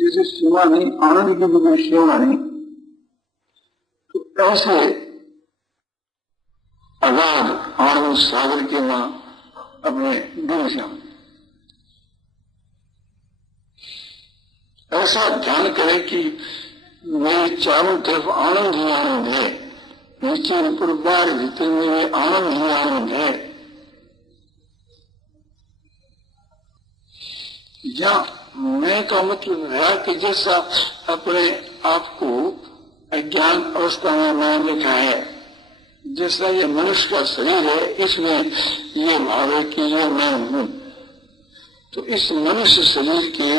जैसे सीमा नहीं, आनंद की भी कोई सीमा नहीं, तो ऐसे अगाध आनंद सागर के मां अपने दिल से ऐसा ध्यान करे कि मेरे चारों तरफ आनंद ही आनंद है, नीचे ऊपर बाहर भीतर मेरे आनंद ही आनंद है। या मैं का मतलब है कि जैसा अपने आप को अज्ञान अवस्था में मान रखा है, जैसा ये मनुष्य का शरीर है, इसमें ये भाव है कि ये मैं हूं, तो इस मनुष्य शरीर के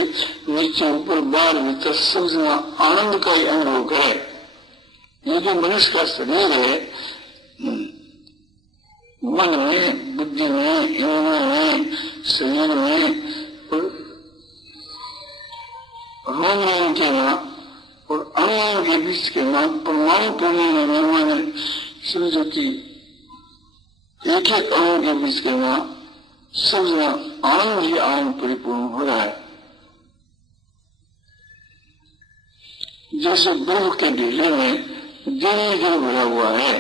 नीचे ऊपर बाहर भीतर सब जगह आनंद का ही अनुभव करे। ये जो मनुष्य का शरीर है, मन में, बुद्धि में, इंद्रियों में, शरीर में, रोम के नाम और अणुओं के बीच के नाम परमाणु परमाणु समझो कि एक एक अणु के बीच के नाम सब जगह आनंद ही आनंद परिपूर्ण हो रहा है। जैसे बर्फ के ढीले में दिन जल भरा हुआ है,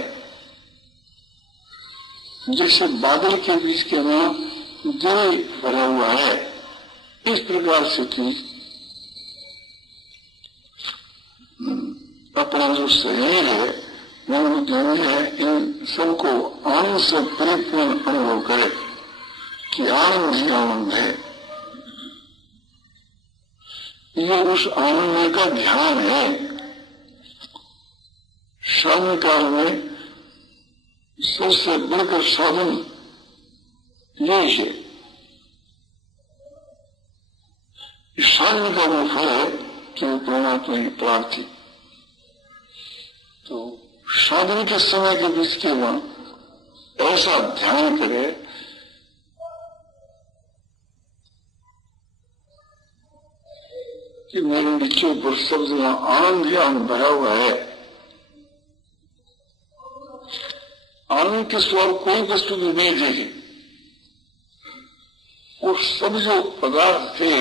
जैसे बादल के बीच के नाम दिन भरा हुआ है, इस प्रकार से थी अपना जो शरीर है, मन बुद्धि है, इन सबको आनंद से परिपूर्ण अनुभव करे कि आनंद ही आनंद है। ये उस आनंद का ध्यान है। शाम काल में सबसे बढ़कर साधन यही है। शाम का वो फल है कि परमात्मा की प्रार्थी। तो साधन के समय के बीच के वहां ऐसा ध्यान करे कि मेरे नीचे ऊपर सब जगह आनंद ही आनंद भरा हुआ है। आनंद के स्वरूप कोई वस्तु भी नहीं देगी। वो सब जो पदार्थ थे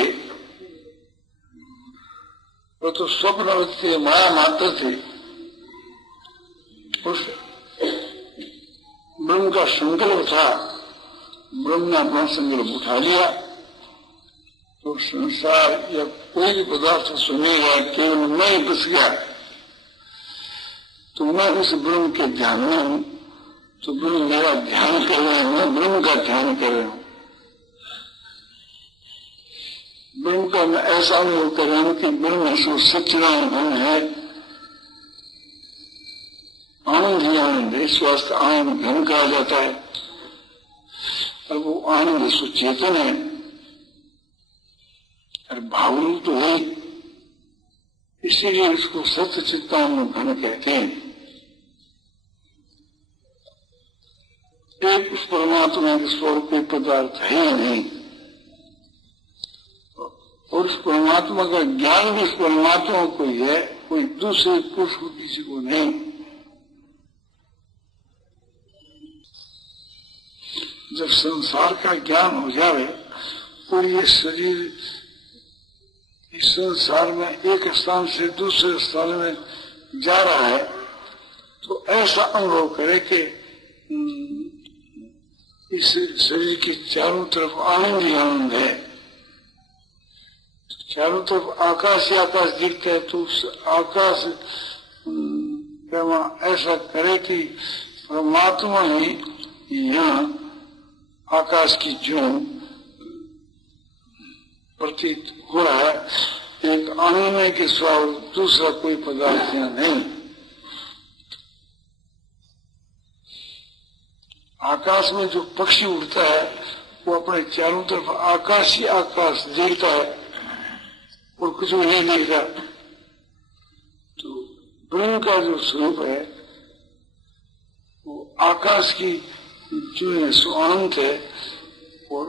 वो तो स्वप्न थे, माया मात्र थे। उस ब्रह्म का संकल्प था, ब्रह्म ने अपना संकल्प उठा लिया, तो संसार या कोई भी पदार्थ सुनेगा केवल मैं ही बस गया, तो मैं उस ब्रह्म के ध्यान में हूं, तो ब्रह्म मेरा ध्यान कर रहे हैं, मैं ब्रह्म का ध्यान कर रहा हूं। ब्रह्म का मैं ऐसा अनुभव कर रहा हूं कि ब्रह्म सो सच्चिदानंद है, आनंद ही आनंद है। इस वास्ते आनंद घन कहा जाता है। और वो आनंद सुचेतन है और भावरूप तो है, इसीलिए इसको सत्य चित्तानंद घन कहते हैं। एक उस परमात्मा के स्वरूप कोई पदार्थ है ही नहीं, और उस परमात्मा का ज्ञान भी उस परमात्मा को ही है, कोई दूसरे पुरुष को किसी को नहीं। जब संसार का ज्ञान हो जाए और ये शरीर इस संसार में एक स्थान से दूसरे स्थान में जा रहा है, तो ऐसा अनुभव करे कि इस शरीर के चारों तरफ आनंद ही आनंद है। चारों तरफ आकाश ही आकाश दिखता है, तो उस आकाश ऐसा करे कि परमात्मा ही यहाँ आकाश की जो प्रतीत हो रहा है, एक आनंद के स्वरूप दूसरा कोई पदार्थ यहाँ नहीं। आकाश में जो पक्षी उड़ता है वो अपने चारों तरफ आकाश ही आकाश देखता है और कुछ भी नहीं देखता। तो ब्रह्म का जो स्वरूप है वो आकाश की जो है सो अनंत है, और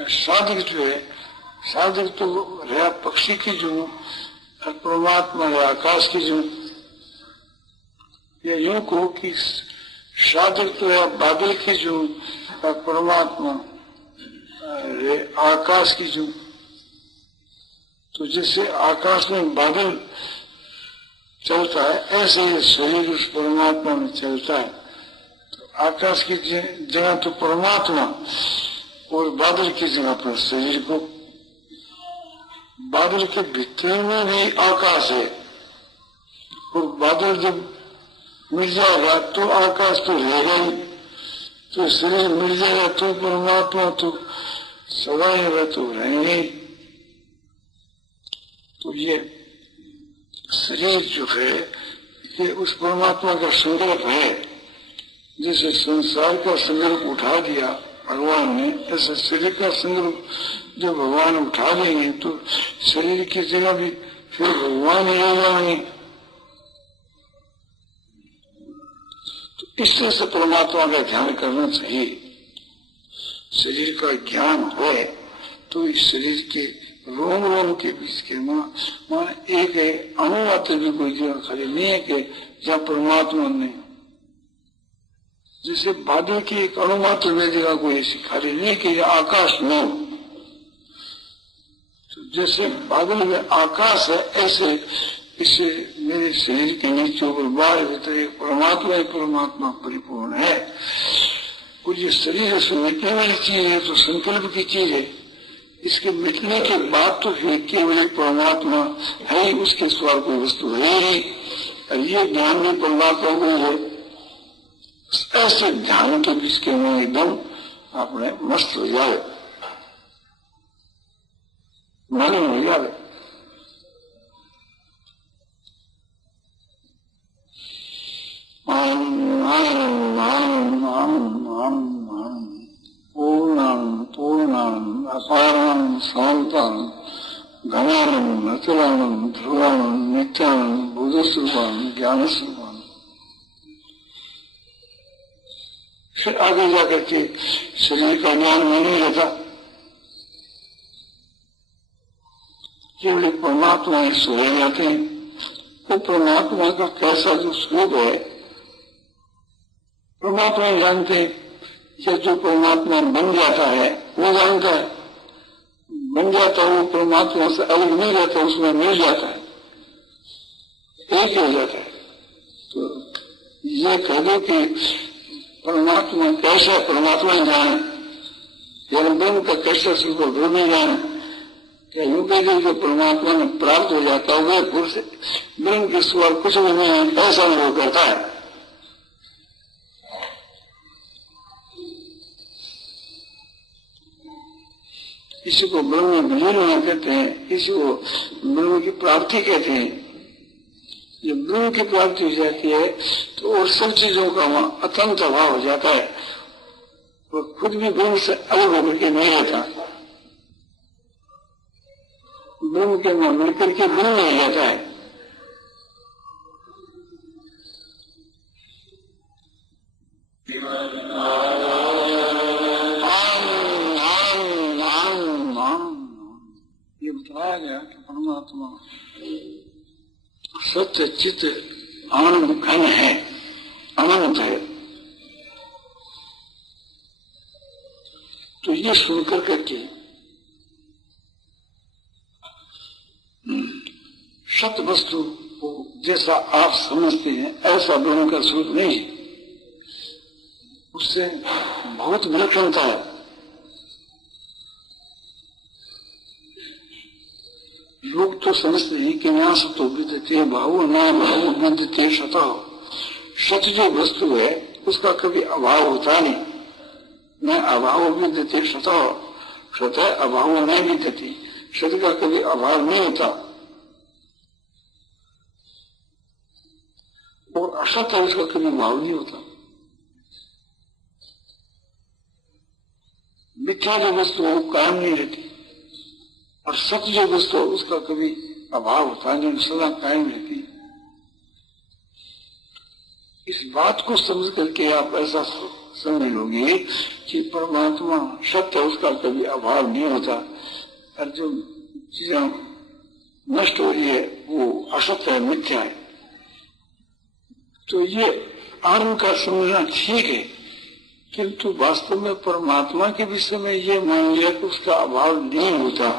साधक जो है, साधक तो रहा पक्षी की जो, परमात्मा है आकाश की जो, या यूं कहो कि साधक तो है बादल की जो, परमात्मा आकाश की जो। तो जैसे आकाश में बादल चलता है, ऐसे ही शरीर उस परमात्मा में चलता है। तो आकाश की जगह तो परमात्मा और बादल की जगह पर शरीर को, बादल के भीतर में भी आकाश है, और बादल जब मिल जाएगा तो आकाश तो रहेगा ही, तो शरीर मिल जाएगा तो परमात्मा तो सदा ही तो रहेंगे। तो ये शरीर जो है ये उस परमात्मा का संकल्प है। जैसे संसार का संकल्प उठा दिया भगवान ने, ऐसे शरीर का संकल्प जब भगवान उठा लेंगे तो शरीर की जगह भी फिर भगवान ही हो जाएंगे। तो इससे से परमात्मा का ध्यान करना चाहिए। शरीर का ज्ञान हो तो इस शरीर के रोम रोम के बीच के मान एक है, अणुमात्र भी कोई जगह खाली नहीं है कि जहाँ परमात्मा ने, जैसे बादल की एक अणुमात्र में जगह कोई ऐसी खाली नहीं कि आकाश न हो। तो जैसे बादल में आकाश है, ऐसे इसे मेरे शरीर के नीचे ऊपर बाहर भीतर एक परमात्मा ही परमात्मा परिपूर्ण है। और ये शरीर से मिटने वाली चीज है, तो संकल्प की चीज है। इसके मिटने के बाद तो फिर केवल परमात्मा है ही, उसके सिवा कोई वस्तु है ही। और ये ज्ञान भी परमात्मा को है। ऐसे ध्यान के बीच के में एकदम अपने मस्त हो जाए, मालूम हो जाए। पूर्णं पूर्णं अपारं शांतं घनानं अतुलानं ध्रुवानं नित्यानं बुद्धस्वरूपं ज्ञानस्वरूपं। फिर आगे जाकर के शरीर का ज्ञान नहीं रहता, केवल परमात्मा ही सोए जाते हैं। वो परमात्मा का कैसा जो स्वरूप है परमात्मा ही जानते हैं। या जो परमात्मा बन जाता है वो जानता है, बन जाता है वो परमात्मा से अलग नहीं रहता, उसमें मिल जाता है, एक हो जाता है। तो ये कह दो कि परमात्मा कैसा, परमात्मा जाने, या ब्रह्म का कैसा स्वरूप वो नहीं जाने। क्या यूं कह दो जो परमात्मा में प्राप्त हो जाता है वह पुरुष ब्रह्म के सिवा कुछ भी नहीं है, ऐसा अनुभव करता है। इसी को ब्रह्म में विलीन होना कहते हैं, इसी को ब्रह्म की प्राप्ति कहते हैं। जब ब्रह्म की प्राप्ति हो जाती है तो और सब चीजों का वहां अत्यंत अभाव हो जाता है। वो खुद भी ब्रह्म से अलग होकर के नहीं रहता, ब्रह्म के वहां मिलकर के ब्रह्म नहीं जाता है। बताया गया कि परमात्मा सत्य चित्त आनंद घन है, अनंत है। तो ये सुनकर करके सत्य वस्तु को जैसा आप समझते हैं ऐसा ब्रह्म का स्वरूप नहीं है, उससे बहुत विलक्षणता है। लोग तो समझते हैं कि यहाँ से तो विद्यते भाव ना भाव विद्यते सता। सच जो वस्तु है उसका कभी अभाव होता नहीं, न अभाव विद्यते सता, सतः अभाव नहीं विद्यते, सत्य का कभी अभाव नहीं होता। और असत्य उसका कभी भाव नहीं होता। मिथ्या जो वस्तु है वो कायम नहीं रहती, और सत्य जो वस्तु है उसका कभी अभाव होता नहीं, सदा कायम रहती। इस बात को समझ करके आप ऐसा समझ लोगे कि परमात्मा सत्य उसका कभी अभाव नहीं होता, और जो चीजें नष्ट हो रही है वो असत्य है, मिथ्या है। तो ये आनंद का समझना ठीक है, किंतु वास्तव में परमात्मा के विषय में ये मान लिया कि उसका अभाव नहीं होता।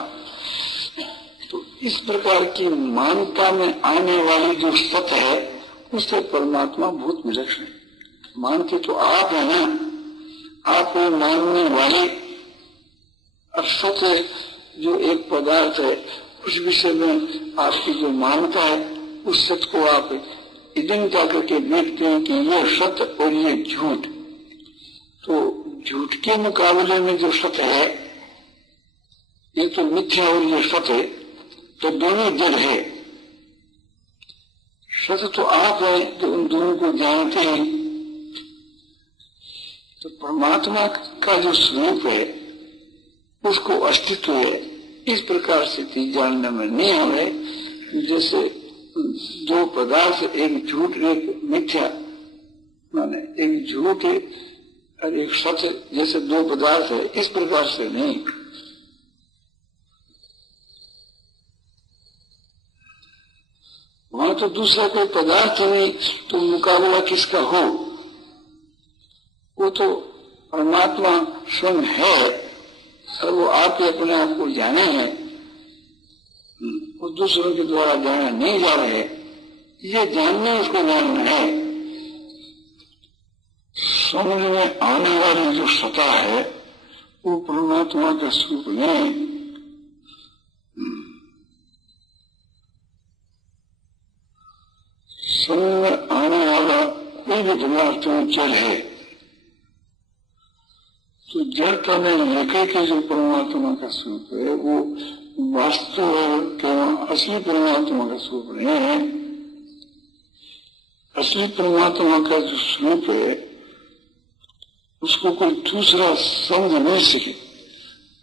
तो इस प्रकार की मानता में आने वाली जो सत है उससे परमात्मा बहुत विलक्षण है। मानते तो आप है ना, आप वो मानने वाले। और सत्य जो एक पदार्थ है उस विषय में आपकी जो मानता है उस सत्य को आप इदंता करके देखते हैं कि ये सत्य और ये झूठ। तो झूठ के मुकाबले में जो सत्य है ये तो मिथ्या और ये सत्य, तो दोनों जड़ है। सत्य तो आप है जो उन दोनों को जानते हैं। तो परमात्मा का जो स्वरूप है उसको अस्तित्व है, इस प्रकार से जानने में नहीं हमें जैसे दो पदार्थ, एक झूठ एक मिथ्या, माने एक झूठ और एक सत्य जैसे दो पदार्थ है, इस प्रकार से नहीं। वहां तो दूसरा कोई पदार्थ नहीं, तो मुकाबला किसका हो? वो तो परमात्मा स्वयं है और वो आप ही अपने आप को जाने हैं, वो दूसरों के द्वारा जाना नहीं जा रहे। ये जानना उसको जानना है। समझ में आने वाली जो सत्ता है वो परमात्मा का स्वरूप नहीं। समझ में आने वाला कोई भी पदार्थ जड़ है, तो जड़ता में लेकर के जो परमात्मा का स्वरूप है वो वास्तव केवल असली परमात्मा का स्वरूप नहीं है। असली परमात्मा का जो स्वरूप है उसको कोई दूसरा समझ नहीं सके,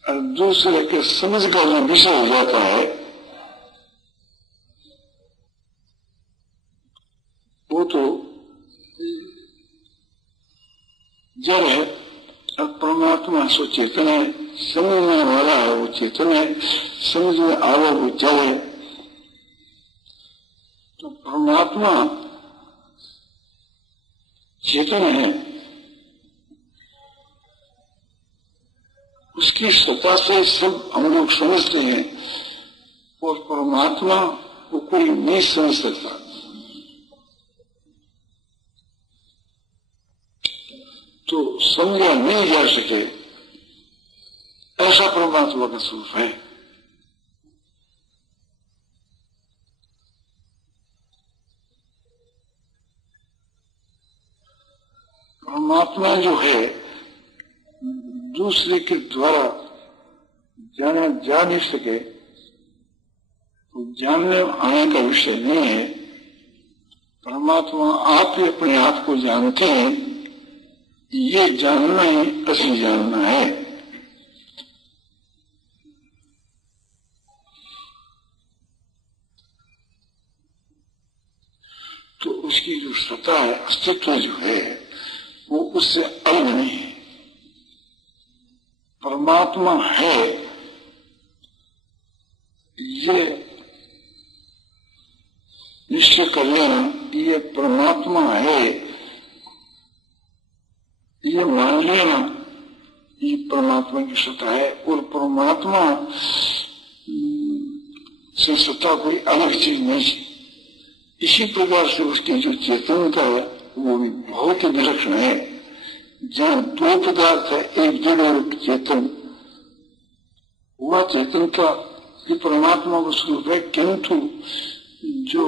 और दूसरे के समझ का जो विषय हो जाता है वो तो जड़ है। और परमात्मा सो चेतन है, समझने वाला है वो चेतन है, समझ में आवा वो जड़ है। तो परमात्मा चेतन है, उसकी सत्ता से सब हम लोग समझते हैं, और परमात्मा को कोई नहीं समझ सकता। तो समझा नहीं जा सके ऐसा परमात्मा का स्वरूप है। परमात्मा जो है दूसरे के द्वारा जाना जा नहीं सके, तो जानने आने का विषय नहीं है। परमात्मा आप ही अपने आप को जानते हैं, ये जानना ही असली जानना है। तो उसकी जो सत्ता है, अस्तित्व जो है वो उससे अलग नहीं है। परमात्मा है ये निश्चय कर लेना, ये परमात्मा है ये मान लेना, ये परमात्मा की सत्ता है। और परमात्मा से सत्ता कोई अलग चीज नहीं है। इसी प्रकार से उसकी जो चेतनता है वो भी बहुत ही विलक्षण है। जहाँ दो पदार्थ है, एक जड़ और एक चेतन, वह चेतनता भी परमात्मा का स्वरूप है, किंतु जो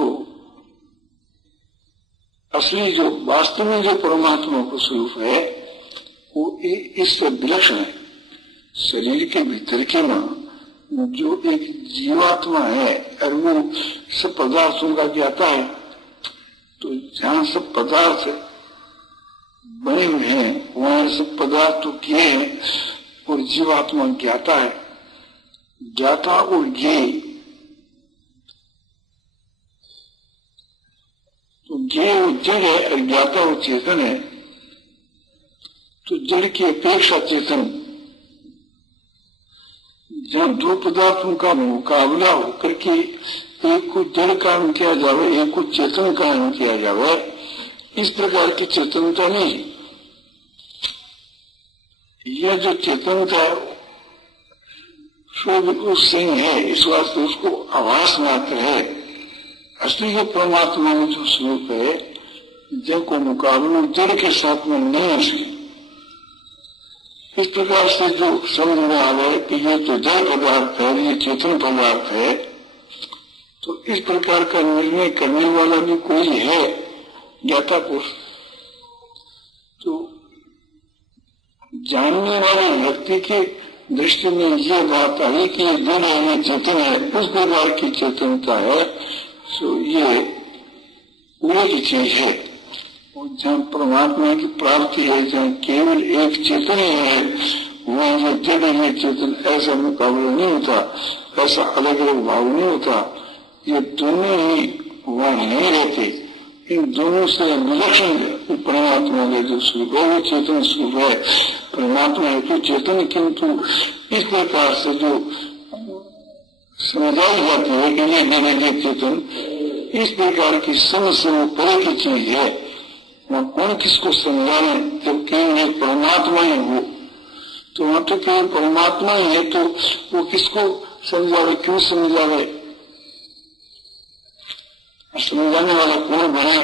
असली जो वास्तव में जो परमात्मा का स्वरूप है वो इससे विलक्षण है। शरीर के भीतर के में जो एक जीवात्मा है और वो सब पदार्थों का ज्ञाता है, तो जहाँ सब पदार्थ बने हुए हैं वहां सब पदार्थ तो किए हैं और जीवात्मा ज्ञाता है। ज्ञाता और ज्ञेय, तो ज्ञेय वो जड़ है और ज्ञाता वो चेतन है। तो जड़ की अपेक्षा चेतन, जहाँ दो पदार्थों का मुकाबला होकर के एक को जड़ कारण किया जावे, एक को चेतन कारण किया जावे, इस प्रकार की चेतनता नहीं। यह जो चेतनता है सो भी उससे ही है, इस वास्ते उसको आभास मात्र है। असली जो परमात्मा में जो स्वरूप है, जिनको मुकाबला जड़ के साथ में नहीं है उसकी। इस प्रकार से जो समझ में आ गए कि ये तो जड़ पदार्थ है, ये चेतन पदार्थ है, तो इस प्रकार का निर्णय करने वाला भी कोई है ज्ञाता पुरुष। तो जानने वाले व्यक्ति की दृष्टि में यह बात आई कि ये जड़ है, ये चेतन है, उस प्रकार की चेतनता है, तो ये पूरी की चीज है। और जहाँ परमात्मा की प्राप्ति है, जहाँ केवल एक चेतन ही है, वहाँ जो जड़ है चेतन, ऐसा मुकाबला नहीं होता, ऐसा अलग अलग भाव नहीं होता। ये दोनों ही वहाँ नहीं रहते, इन दोनों से विलक्षण परमात्मा का जो स्वरूप है वो चेतन स्वरूप है। परमात्मा है तो चेतन, किंतु इस प्रकार से जो समझाई जाती है कि ये मेरे चेतन, इस प्रकार की समझ से वो परे की चीज है। वहाँ कौन किसको समझाए, जब केवल परमात्मा ही हो, तो वहाँ तो केवल परमात्मा ही है, तो वो किसको समझावे, क्यों समझावे, समझाने वाला कौन बने।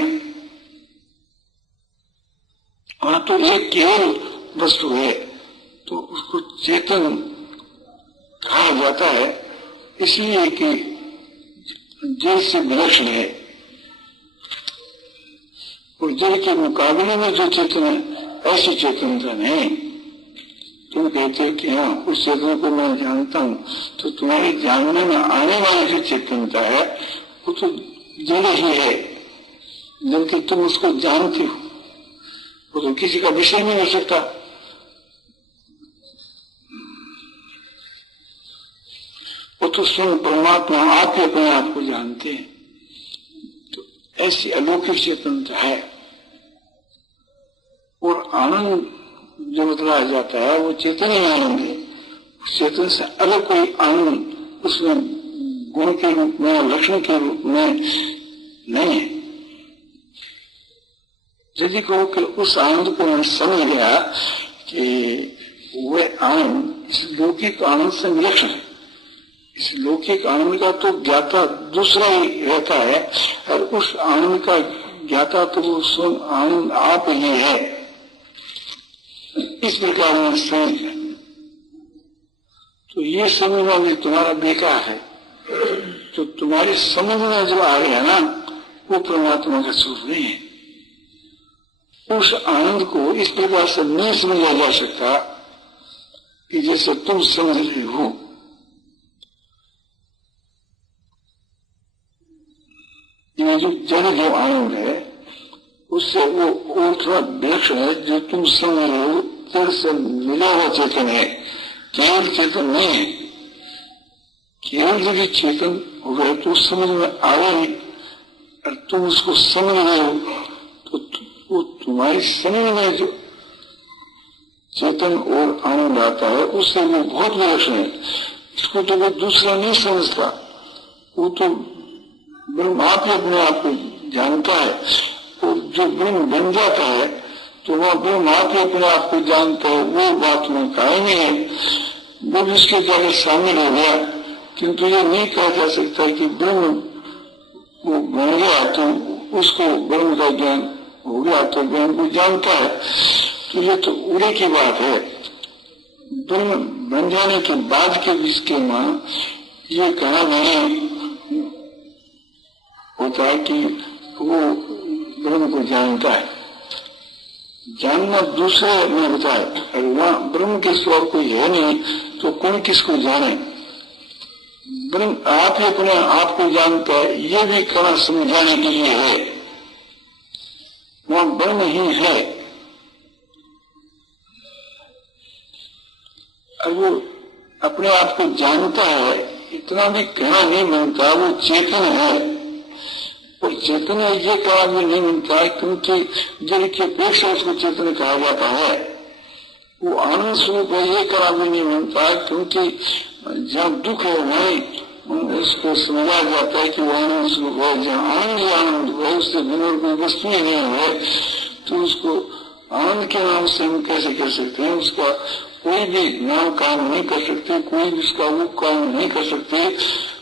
वहाँ तो एक केवल वस्तु है, तो उसको चेतन कहा जाता है, इसलिए कि जड़ से विलक्षण है। और जड़ के मुकाबले में जो चेतन है, ऐसी चेतनता नहीं। तुम कहते हो कि हाँ उस चेतन को मैं जानता हूँ, तो तुम्हारे जानने में आने वाली जो चेतनता है वो तो जड़ ही है, जबकि तुम उसको जानते हो, वो तो किसी का विषय नहीं हो सकता। वो तो स्वयं परमात्मा आप ही अपने आप को जानते हैं। तो ऐसी अलौकिक चेतनता है। और आनंद जो बतलाया जाता है वो चेतन ही आनंद है, चेतन से अलग कोई आनंद उसमें गुण के रूप में, लक्षण के रूप में नहीं है। यदि कहो कि उस आनंद को मैं समझ गया कि वह आनंद इस लौकिक आनंद से विलक्षण है, इस लौकिक आनंद का तो ज्ञाता दूसरा ही रहता है, और उस आनंद का ज्ञाता तो वो स्वयं आनंद आप ही है, इस प्रकार में समझ है। तो ये समझना भी तुम्हारा बेकार है। जो तुम्हारी समझ में जो आ गया ना, वो परमात्मा का स्वरूप नहीं है। उस आनंद को इस प्रकार से नहीं समझा जा सकता कि जैसे तुम समझ रहे हो। ये जो जड़ जो आनंद है उससे वो और थोड़ा विलक्षण है। जो तुम समझ रहे हो जड़ से मिला हुआ चेतन है, केवल चेतन नहीं है। केवल यदि चेतन हो गए तो समझ में आया नहीं, और तुम उसको समझ रहे हो तो वो तुम्हारी समझ में जो चेतन और आनंद आता है उससे वो बहुत विलक्षण है। इसको तो वो दूसरा नहीं समझता, वो तो ब्रह्म आप ही अपने आप को जानता है। और जो ब्रह्म बन जाता है तो वह ब्रह्म आप ही अपने आप को जानता है, वो बात में कायम है। वो भी उसके द्वारा शामिल हो गया, किंतु ये नहीं कहा जा सकता कि ब्रह्म वो बन गया तो उसको ब्रह्म का ज्ञान हो गया, तो ब्रह्म को जानता है। तो ये तो उड़े की बात है। ब्रह्म बन जाने के बाद के बीच के मां ये कहना नहीं होता है कि वो ब्रह्म को जानता है। जानना दूसरे में बताए, और वहां ब्रह्म के सिवा कोई है नहीं, तो कौन किसको जाने। ब्रह्म आप ही अपने आप को जानता है, ये भी कहना समझाने के लिए है। वहां ब्रह्म ही है, और वो अपने आप को जानता है, इतना भी कहना नहीं बनता। वो चेतन है, और चेतन ये कहा भी नहीं मिलता है, क्योंकि जड़ की अपेक्षा उसको चेतन कहा जाता है। वो आनंद स्वरूप है, ये कहा भी नहीं मिलता है, क्योंकि जहाँ दुख है वहीं उसको समझा जाता है कि वो आनंद स्वरूप है। जहाँ आनंद ही आनंद है, उससे बिना कोई वस्तु ही नहीं है, तो उसको आनंद के नाम से हम कैसे कह सकते हैं। उसका कोई भी नाम काम नहीं कर सकते, कोई भी उसका रूप काम नहीं कर सकते।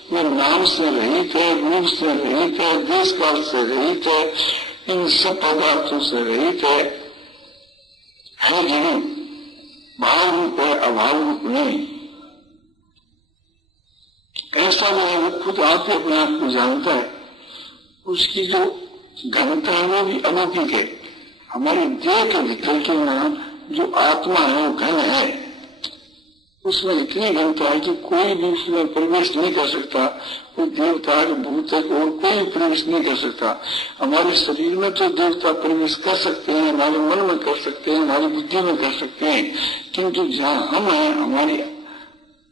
वो नाम से रहित है, रूप से रहित है, देश काल से रहित है, इन सब पदार्थों से रहित है नहीं, भाव रूप है, अभाव रूप नहीं। ऐसा वो खुद आप ही अपने आप को जानता है। उसकी जो घनता है वो भी अलौकिक है। हमारी देह के भीतर के वहां जो आत्मा है वो घन है, उसमें इतनी घनता है कि कोई भी उसमें प्रवेश नहीं कर सकता। कोई देवता भूत है और कोई प्रवेश नहीं कर सकता। हमारे शरीर में तो देवता प्रवेश कर सकते हैं, हमारे मन में कर सकते हैं, हमारी बुद्धि में कर सकते हैं, किंतु जहाँ हम हैं, हमारी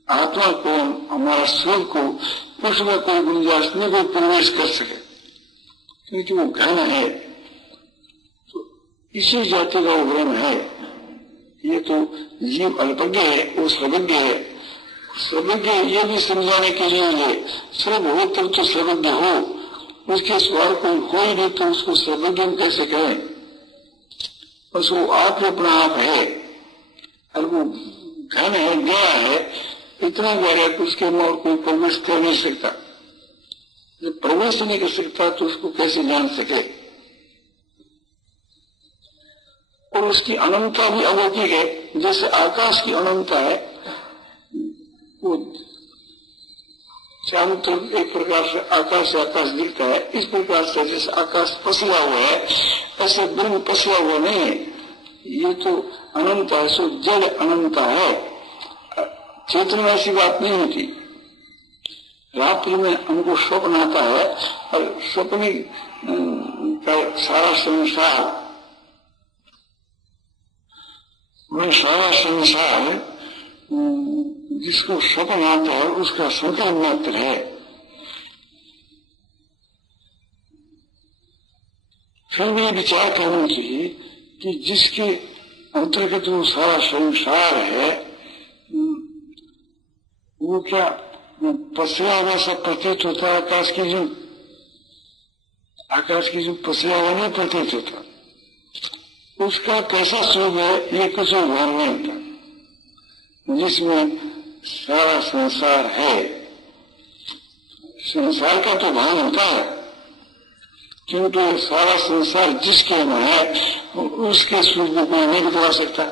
आत्मा को, हमारा स्वर को, उसमें कोई गुंजाइश नहीं कोई प्रवेश कर सके, क्योंकि वो घन है। तो इसी जाति का वो भ्रम है। ये तो जीव अल्पज्ञ है, वो सर्वज्ञ है। सर्वज्ञ ये भी समझाने के लिए है, सर्व हो तब तो सर्वज्ञ हो। उसके स्वर कोई हो ही नहीं तो उसको सर्वज्ञ कैसे कहें? बस वो आप अपना आप है, और वो घन है, गया है, इतना गहरा कि उसके में और कोई प्रवेश कर नहीं सकता। जब प्रवेश नहीं कर सकता तो उसको कैसे जान सके? और उसकी अनंतता भी अलौकिक है। जैसे आकाश की अनंतता है, वो चारों तरफ एक प्रकार से आकाश दिखता है। इस प्रकार से जैसे आकाश पसरा हुआ है, ऐसे ब्रह्म पसरा हुआ नहीं है। ये तो अनंत है, सो जड़ अनंतता है। चेतन में ऐसी बात नहीं होती। रात्रि में हमको स्वप्न आता है और स्वप्न का सारा संसार, सारा संसार जिसको स्वप्न आता है उसका संकल्प मात्र है। फिर भी विचार करना चाहिए कि जिसके अंतर्गत वो सारा संसार है, वो क्या पसरा हुआ सा प्रतीत होता है? आकाश की जो पसरा हुआ नहीं प्रतीत होता, उसका कैसा स्वरूप है ये कुछ भान नहीं होता। जिसमें सारा संसार है, संसार का तो भान होता है, क्योंकि सारा संसार जिसके में है उसके स्वरूप को नहीं बता सकता।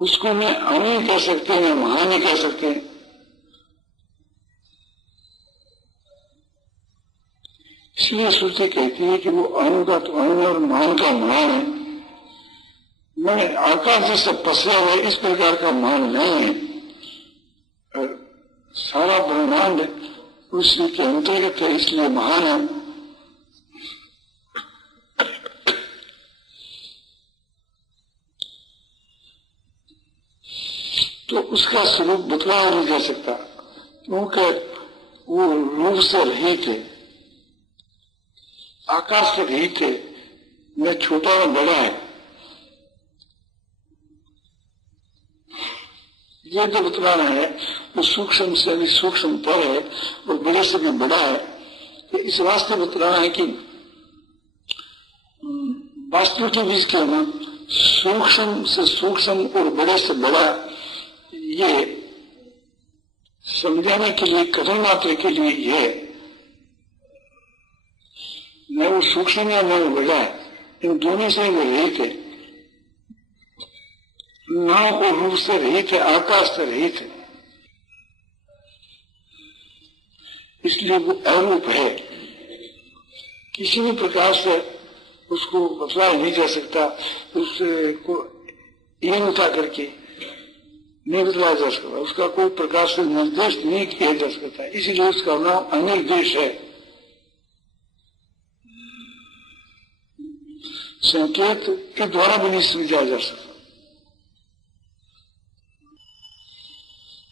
उसको मैं अणु कह सकते हैं, महान नहीं कह सकते। इसलिए श्रुति कहती है कि वो अणु का तो अणु और महान का महान है। मैंने आकाश जैसे पसरा हुआ इस प्रकार का महान नहीं है। और सारा ब्रह्मांड उसके अंतर्गत है, इसलिए महान है। तो उसका स्वरूप बतलाया नहीं जा सकता, क्योंकि वो रूप से रहित है, आकाश से रहित है, न छोटा न बड़ा है। ये जो बतलाना है वो सूक्ष्म से भी सूक्ष्म पर है और बड़े से भी बड़ा है। तो इस वास्ते बतलाना है कि वास्तव के बीच के ना सूक्ष्म से सूक्ष्म और बड़े से बड़ा, ये समझाने के लिए, कथन मात्र के लिए ये न वो सूक्ष्म है न वो बड़ा है, इन दोनों से वो रहित है। नाम और रूप से रहित है, आकाश से रहित है, इसलिए वो अरूप है। किसी भी प्रकार से उसको बतलाया नहीं जा सकता, उसको ये उठा करके नहीं बतलाया जा सकता, उसका कोई प्रकार से निर्देश नहीं किया जा सकता। इसलिए उसका नाम अनिर्देश है। संकेत के द्वारा भी नहीं समझा जा सकता।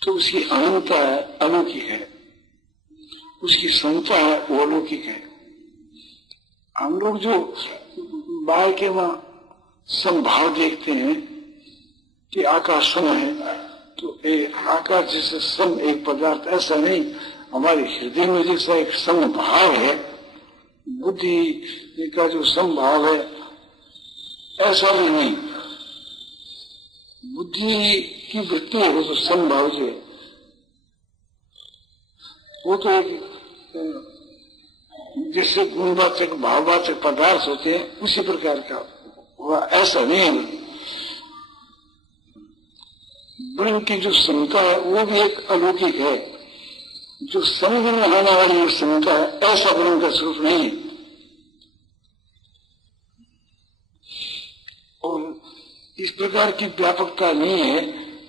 तो उसकी अनंतता है, अलौकिक है, उसकी समता है, वो अलौकिक है। हम लोग जो बाहर के वहां संभाव देखते हैं कि आकाश सम है, तो आकाश जैसे सम एक पदार्थ, ऐसा नहीं। हमारे हृदय में जैसा एक समभाव है, बुद्धि का जो समभाव है, ऐसा भी नहीं। बुद्धि की वृत्ति है, वो तो समभाव है, वो तो एक जिससे गुणवाचक भाववाचक पदार्थ होते हैं उसी प्रकार का, वह ऐसा नहीं है। ब्रह्म की जो समता है वो भी एक अलौकिक है, जो समझ में आने वाली समता है, ऐसा ब्रह्म का स्वरूप नहीं है। और इस प्रकार की व्यापकता नहीं है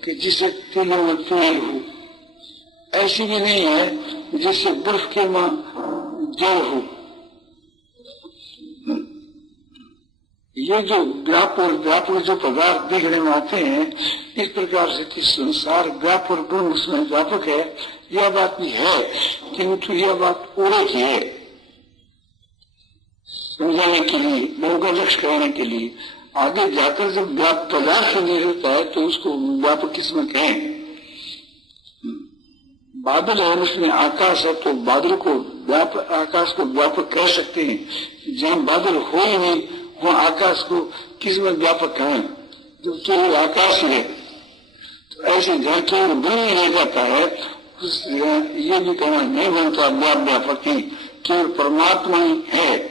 कि जिसे तिलों में तेल हो, ऐसी भी नहीं है जिससे बर्फ के मां जल हो। ये जो व्यापक जो पदार्थ देखने में आते हैं, इस प्रकार से कि संसार व्यापक ब्रह्म उसमें व्यापक है, यह बात भी है, किंतु यह बात ओरे की है, समझाने के लिए, लोगों का लक्ष्य कराने के लिए। आगे जाकर जब पदार्थ नहीं रहता है तो उसको व्यापक किसमें कहें। बादल है, उसमें आकाश है, तो बादल को व्यापक, आकाश को व्यापक कह सकते हैं। जहाँ बादल हो ही नहीं वहाँ आकाश को किसमें व्यापक कहें, जब केवल आकाश है। तो ऐसे जहाँ केवल ब्रह्म रह जाता है, उस ये भी कहना नहीं बनता व्यापक ही, केवल परमात्मा ही है।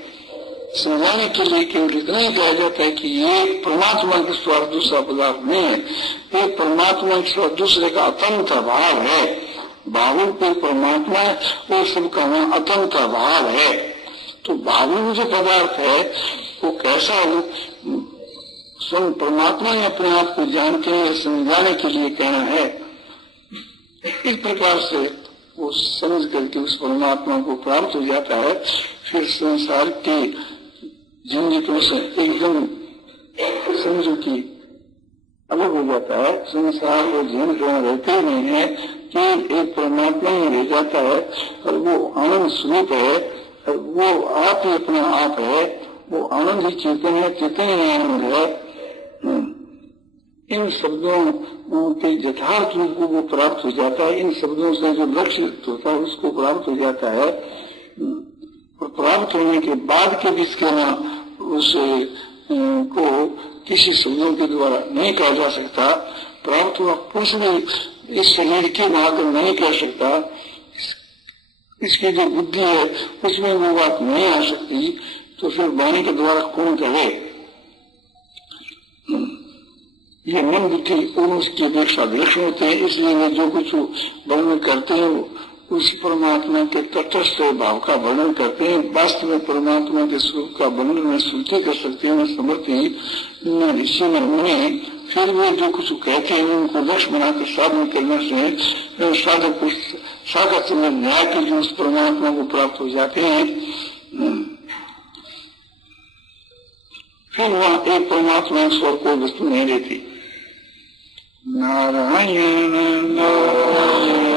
समझाने के लिए केवल इतना ही कहा जाता है कि ये परमात्मा के सिवा दूसरा पदार्थ नहीं है, ये परमात्मा के सिवा दूसरे का अतंत भाव है। भावों पे परमात्मा है और सबका वहां अतंत भाव है। तो भावों में जो पदार्थ है वो कैसा हो, स्वयं परमात्मा ने अपने आप को जानते हैं, समझाने के लिए कहना है। इस प्रकार से वो समझ करके उस परमात्मा को प्राप्त हो जाता है, फिर संसार के झंझटों से एकदम समझो कि अलग हो जाता है। संसार वो झंझटों में रहते ही नहीं है कि एक परमात्मा ही रह जाता है, और वो आनंद स्वरूप है, और वो आप ही अपना आप है, वो आनंद ही चेतन है, चेतन ही आनंद है। इन शब्दों के यथार्थ रूप को वो प्राप्त हो जाता है, इन शब्दों से जो लक्ष्य होता है उसको प्राप्त हो जाता है। और प्राप्त होने के बाद के बीच कहना उस को किसी शब्दों के द्वारा नहीं कहा जा सकता। प्राप्त हुआ कुछ भी इस शरीर के भाग नहीं कह सकता, इसकी जो बुद्धि है उसमें वो बात नहीं आ सकती, तो फिर वाणी के द्वारा कौन कहे। ये मन बुद्धि और उसकी अपेक्षा विलक्षण होते हैं, इसलिए वे जो कुछ वर्णन करते हैं उस परमात्मा के तटस्थ भाव का वर्णन करते हैं। वास्तव में परमात्मा के स्वरूप का वर्णन में श्रुति कर सकते हैं, समर्थी न ऋषि न मुनि, फिर वे जो कुछ कहते हैं उनको लक्ष्य बनाकर साधन करने से साधक साधक समय न्याय के जो उस परमात्मा को प्राप्त हो जाते हैं। फिर वहाँ एक परमात्मा स्वर को वस्तु नहीं रहती। नारायण नारायण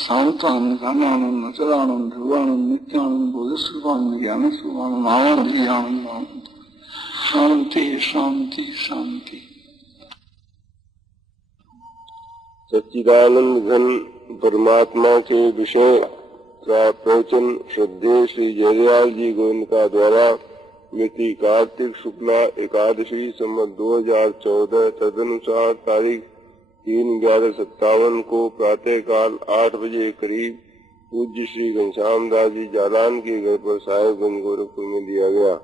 शांतानंद घनानंद अचलानंद ध्रुवानंद नित्यानंद बोधस्वरूपानंद ज्ञान स्वरूपानंद आनंद ही आनंद। शांति शांति शांति। सच्चिदानंद घन परमात्मा के विषय का प्रवचन श्रद्धेय श्री जयदयाल जी गोयनका द्वारा मिति कार्तिक शुक्ला एकादशी संवत 2014 तदनुसार तारीख 3/11/57 को प्रातः काल 8 बजे करीब पूज्य श्री घनश्याम दास जी जालान के घर पर साहेबगंज गोरखपुर में दिया गया।